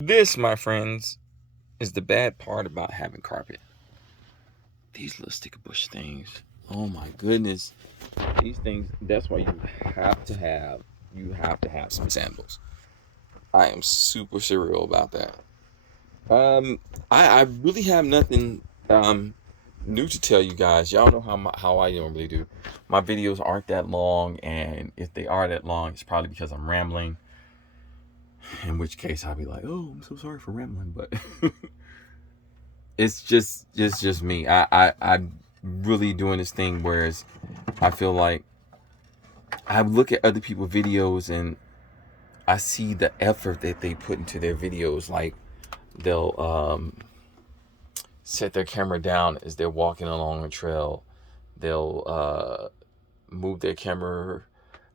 This, my friends, is the bad part about having carpet. These little sticker bush things. Oh my goodness. These things, that's why you have to have some sandals. I am super serial about that. I really have nothing new to tell you guys. Y'all know how I normally do. My videos aren't that long, and if they are that long, it's probably because I'm rambling. In which case, I'll be like, "Oh, I'm so sorry for rambling," but it's just me. I'm really doing this thing, whereas I feel like I look at other people's videos and I see the effort that they put into their videos. Like they'll set their camera down as they're walking along a trail. They'll move their camera,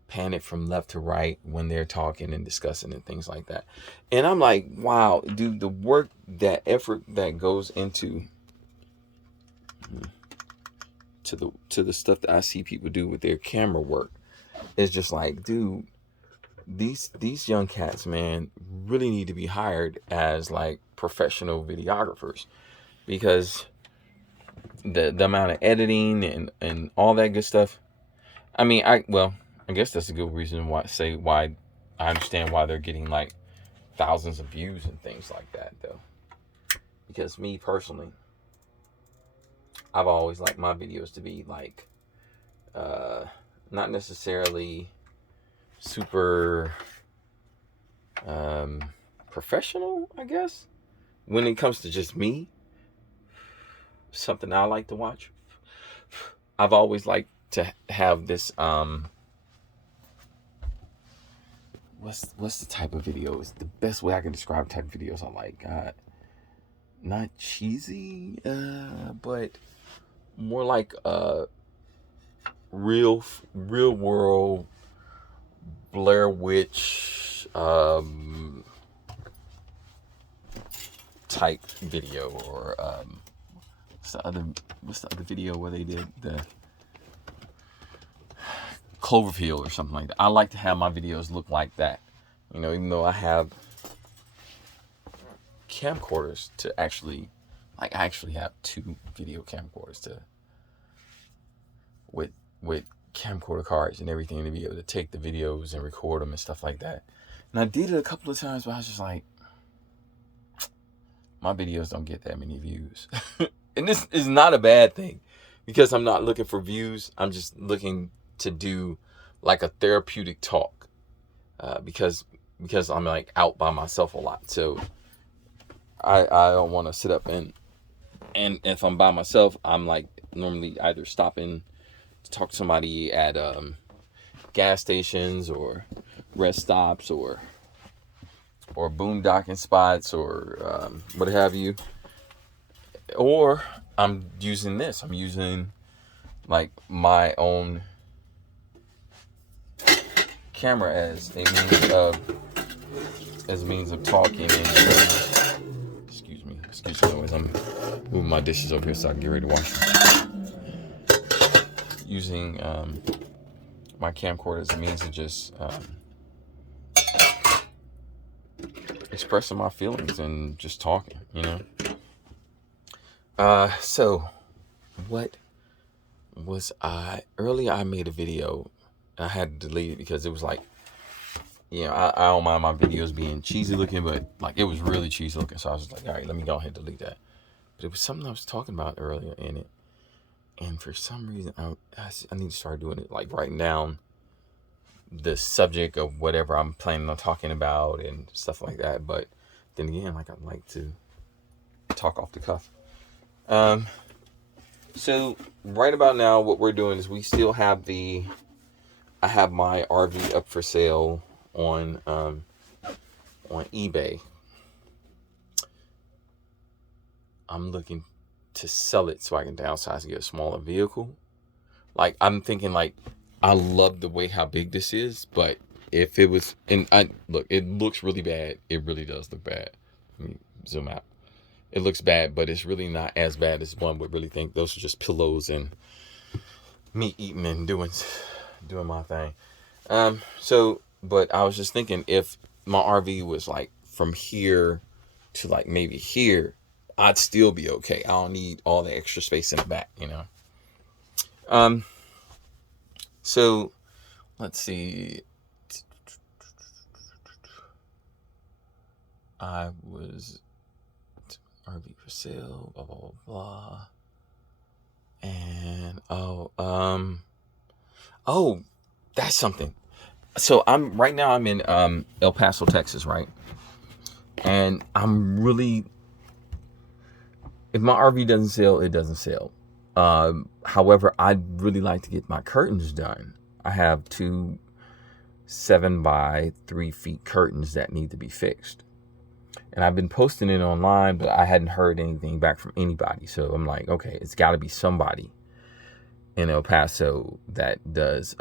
pan it from left to right when they're talking and discussing and things like that. And I'm like, wow, dude, the work, that effort that goes into to the stuff that I see people do with their camera work is just like, dude, these young cats, man, really need to be hired as like professional videographers, because the amount of editing and all that good stuff. I mean, I guess that's a good reason why I understand why they're getting like thousands of views and things like that, though. Because me personally, I've always liked my videos to be like not necessarily super professional, I guess, when it comes to just me, something I like to watch. I've always liked to have this what's the type of videos? The best way I can describe type of videos I like. Not cheesy, but more like real world Blair Witch type video, or what's the other video where they did the Cloverfield or something like that. I like to have my videos look like that. You know, even though I have camcorders to actually, like, I actually have 2 video camcorders to with camcorder cards and everything to be able to take the videos and record them and stuff like that. And I did it a couple of times, but I was just like, my videos don't get that many views. And this is not a bad thing, because I'm not looking for views. I'm just looking to do like a therapeutic talk, because I'm like out by myself a lot. So I don't want to sit up and if I'm by myself, I'm like normally either stopping to talk to somebody at gas stations or rest stops or boondocking spots or what have you. Or I'm using this. I'm using like my own camera as a means of talking and excuse the noise. I'm moving my dishes over here so I can get ready to wash them. Using my camcorder as a means of just expressing my feelings and just talking, you know. So what was earlier I made a video. I had to delete it because it was like, you know, I don't mind my videos being cheesy looking, but like it was really cheesy looking. So I was just like, all right, let me go ahead and delete that. But it was something I was talking about earlier in it. And for some reason, I need to start doing it, like writing down the subject of whatever I'm planning on talking about and stuff like that. But then again, like I like to talk off the cuff. So right about now, what we're doing is we still have I have my RV up for sale on eBay. I'm looking to sell it so I can downsize and get a smaller vehicle. Like I'm thinking, like, I love the way how big this is, but if it was, and it looks really bad. It really does look bad. Let me zoom out. It looks bad, but it's really not as bad as one would really think. Those are just pillows and me eating and doing my thing. But I was just thinking, if my RV was like from here to like maybe here, I'd still be okay. I don't need all the extra space in the back, you know. So let's see. I was RV for sale, blah blah blah blah. And that's something. So I'm in El Paso, Texas, right? And I'm really, if my RV doesn't sell, it doesn't sell. However, I'd really like to get my curtains done. I have 2 7 by 3 feet curtains that need to be fixed. And I've been posting it online, but I hadn't heard anything back from anybody. So I'm like, okay, it's got to be somebody in El Paso that does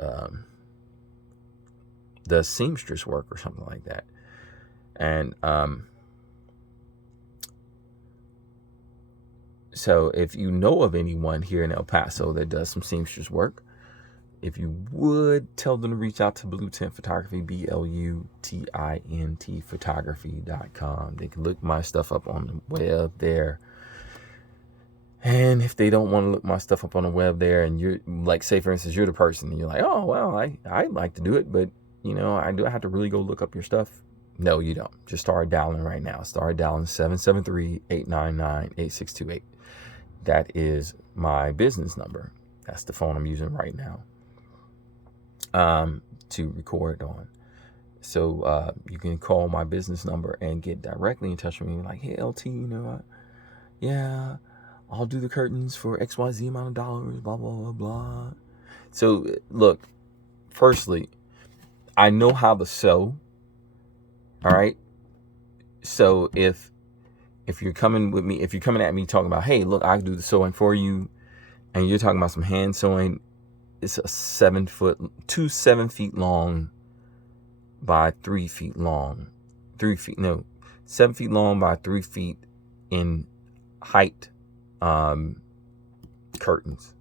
seamstress work or something like that. And so if you know of anyone here in El Paso that does some seamstress work, if you would, tell them to reach out to Bluu Tint Photography, BLUTINT photography.com. They can look my stuff up on the web there. And if they don't want to look my stuff up on the web there, and you're like, say for instance, you're the person and you're like, oh, well, I'd like to do it, but you know, I have to really go look up your stuff. No, you don't. Just start dialing right now. Start dialing 773-899-8628. That is my business number. That's the phone I'm using right now to record on. So you can call my business number and get directly in touch with me. Like, hey, LT, you know, yeah, I'll do the curtains for XYZ amount of dollars, blah, blah, blah, blah. So look, firstly, I know how to sew. All right. So if you're coming with me, if you're coming at me talking about, hey, look, I can do the sewing for you, and you're talking about some hand sewing, it's a 7 feet long by 3 feet long. 7 feet long by 3 feet in height curtains.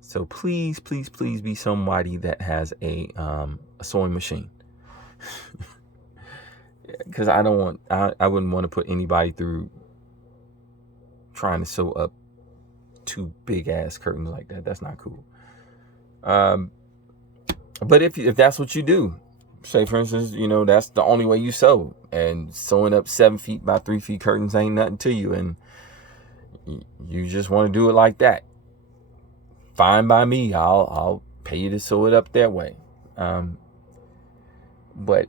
So please, please, please be somebody that has a sewing machine. Because I wouldn't want to put anybody through trying to sew up 2 big ass curtains like that. That's not cool. But if that's what you do, say for instance, you know, that's the only way you sew, and sewing up 7 feet by 3 feet curtains ain't nothing to you, and you just want to do it like that, fine by me. I'll pay you to sew it up that way. But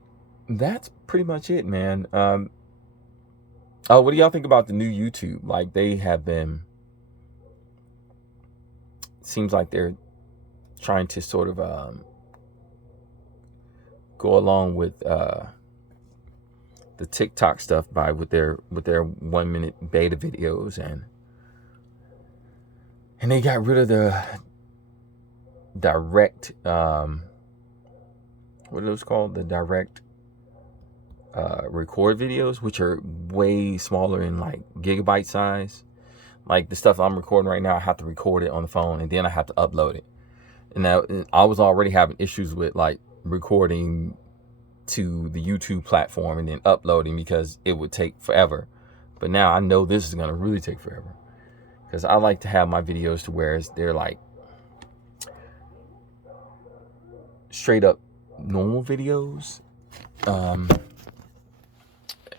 that's pretty much it, man. Oh, what do y'all think about the new YouTube? Like, they have been, seems like they're trying to sort of go along with the TikTok stuff with their 1 minute beta videos, and they got rid of the direct what are those called? The direct record videos, which are way smaller in like gigabyte size. Like the stuff I'm recording right now, I have to record it on the phone and then I have to upload it. And now I was already having issues with like recording to the YouTube platform and then uploading because it would take forever. But now I know this is going to really take forever, because I like to have my videos to where they're like straight up normal videos.